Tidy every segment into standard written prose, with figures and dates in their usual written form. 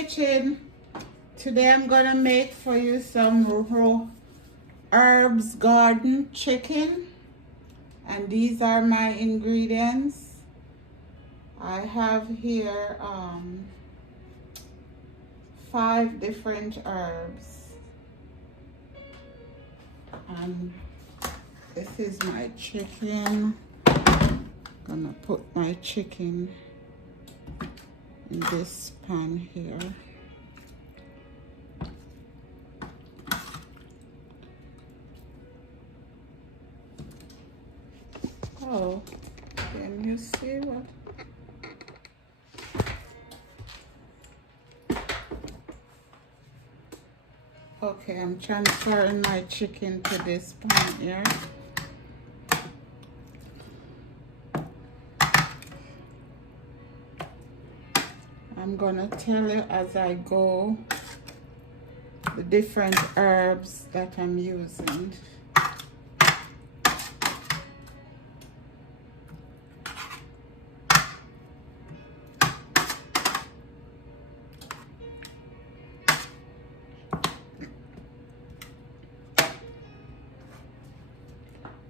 kitchen. Today I'm gonna make for you some raw herbs garden chicken, and these are my ingredients. I have here 5 different herbs, and this is my chicken. Gonna put my chicken in this pan here. Oh, can you see what? Okay, I'm transferring my chicken to this pan here. I'm gonna tell you as I go the different herbs that I'm using.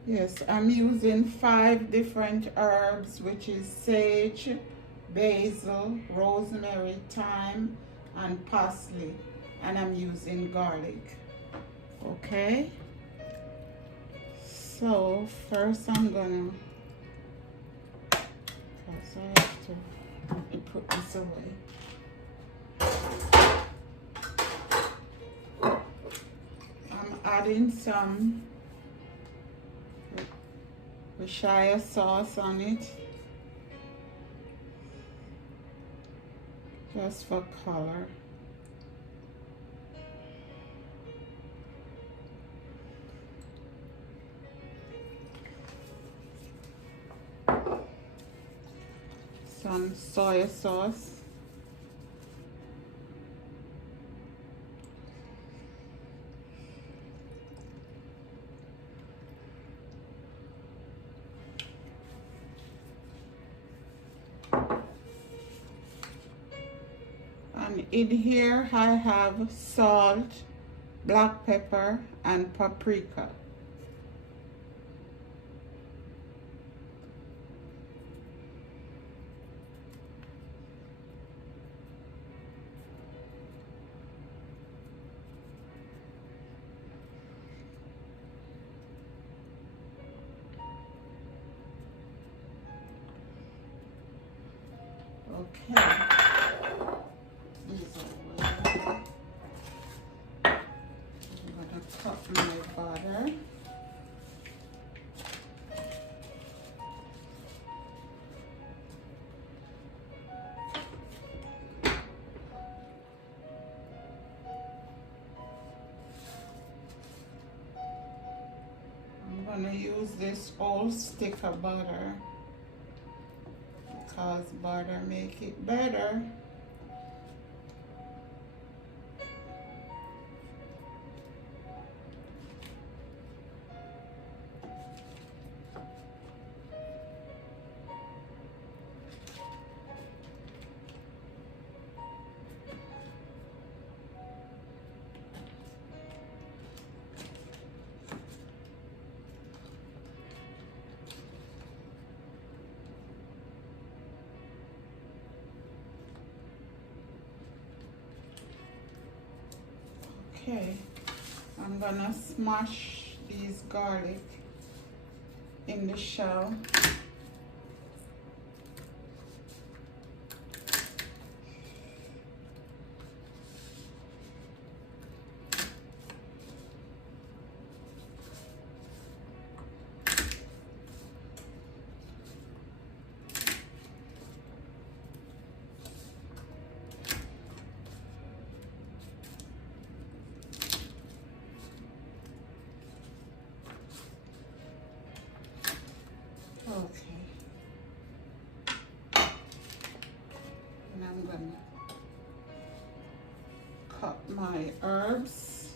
Yes, I'm using 5 different herbs, which is sage, basil, rosemary, thyme, and parsley, and I'm using garlic. Okay, so first I'm gonna, because I have to let me put this away. I'm adding some Worcestershire sauce on it, just for color. Some soy sauce. And in here I have salt, black pepper, and paprika. Okay. I'm gonna cut my butter. I'm gonna use this whole stick of butter because butter make it better. Okay, I'm gonna smash these garlic in the shell. Okay, and I'm gonna cut my herbs.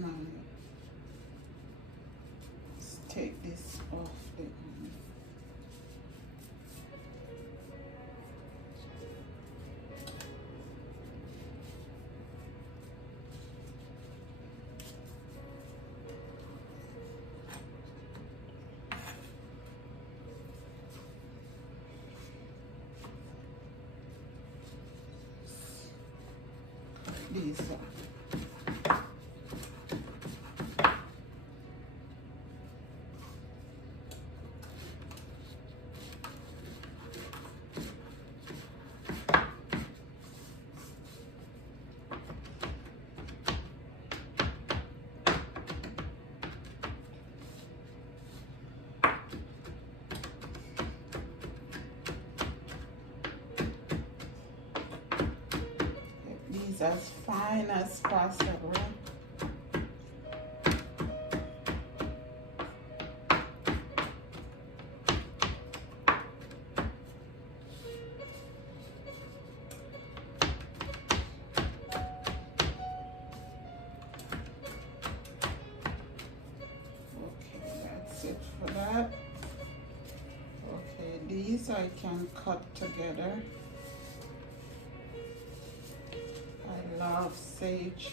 man. Let's take this off the these are. These as fine as possible. It for that. Okay, these I can cut together. I love sage.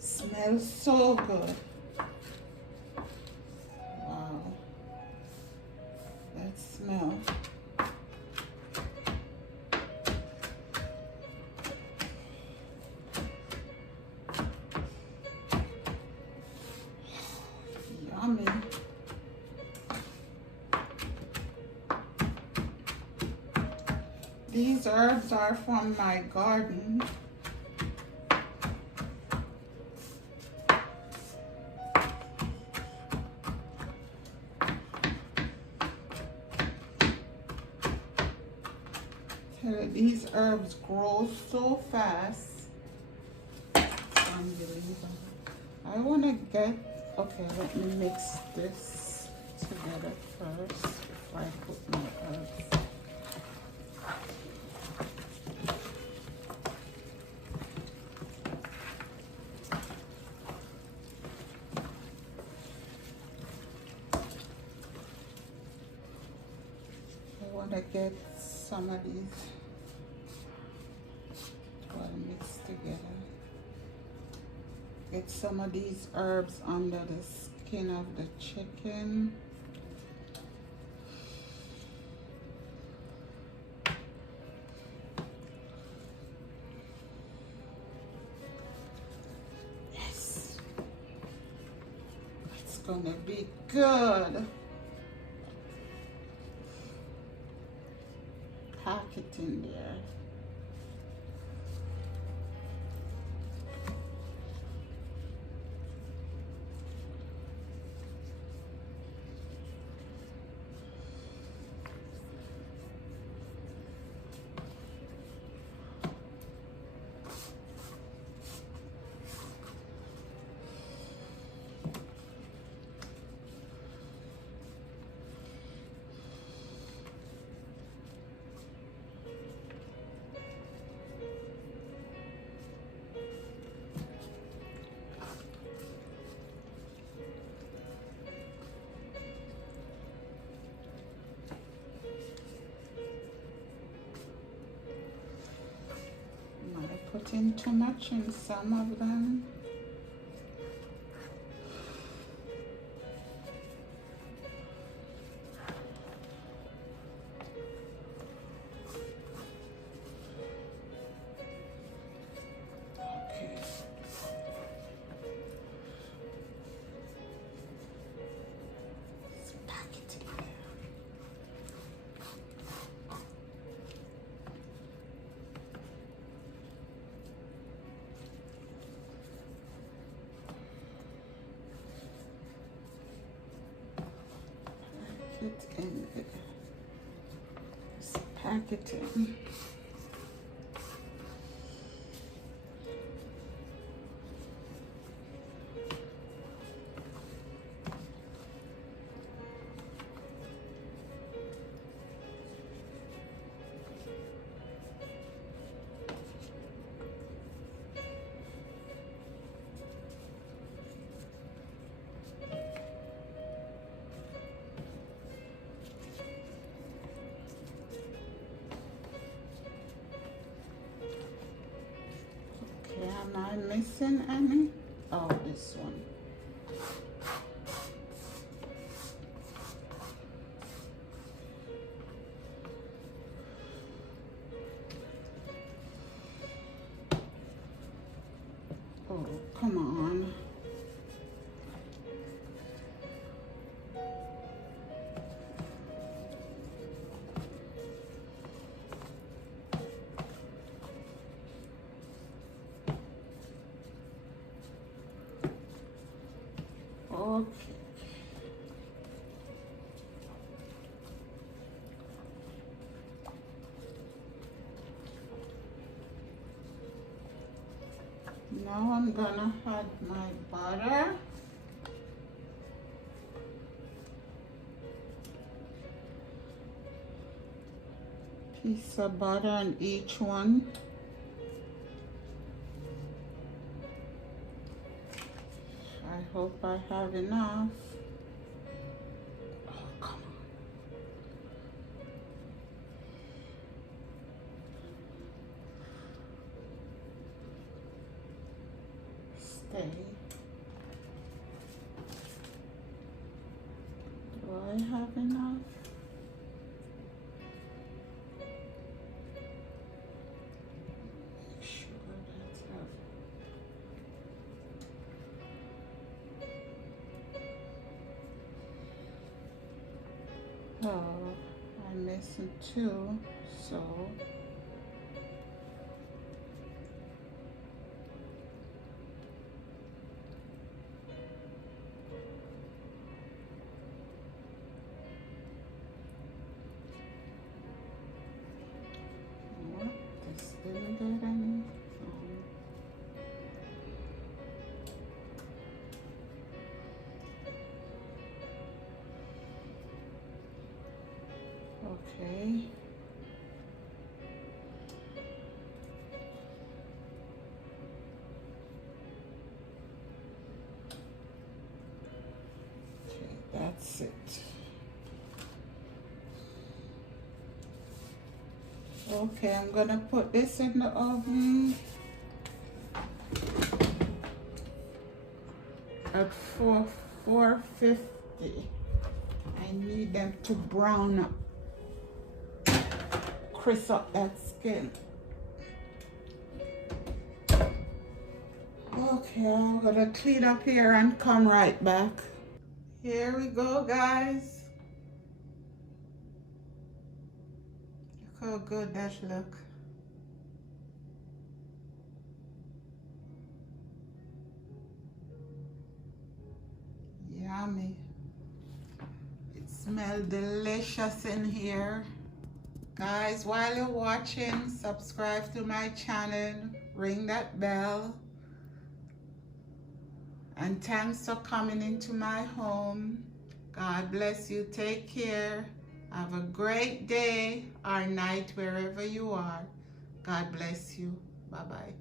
Smells so good. Wow. That smell. Yummy. These herbs are from my garden. These herbs grow so fast. It's unbelievable. I want to get, okay, let me mix this together first before I put my herbs. I want to get some of these well mixed together. Get some of these herbs under the skin of the chicken. Yes, it's gonna be good. Pack it in there. Putting too much in some of them. Okay. Let's pack it in this packaging. Am I missing any? Oh, this one. Oh, come on. Okay. Now I'm gonna add my butter. Piece of butter on each one. I hope I have enough. Oh, come on. Stay. Do I have enough? Make sure that's enough. Oh, I'm missing two, so what? This didn't get any. Okay. Okay, that's it. Okay, I'm gonna put this in the oven at 450. I need them to brown up, crisp up that skin. Okay, I'm gonna clean up here and come right back. Here we go, guys. Look how good that look. Yummy. It smells delicious in here. Guys, while you're watching, subscribe to my channel, ring that bell. And thanks for coming into my home. God bless you. Take care. Have a great day or night wherever you are. God bless you. Bye-bye.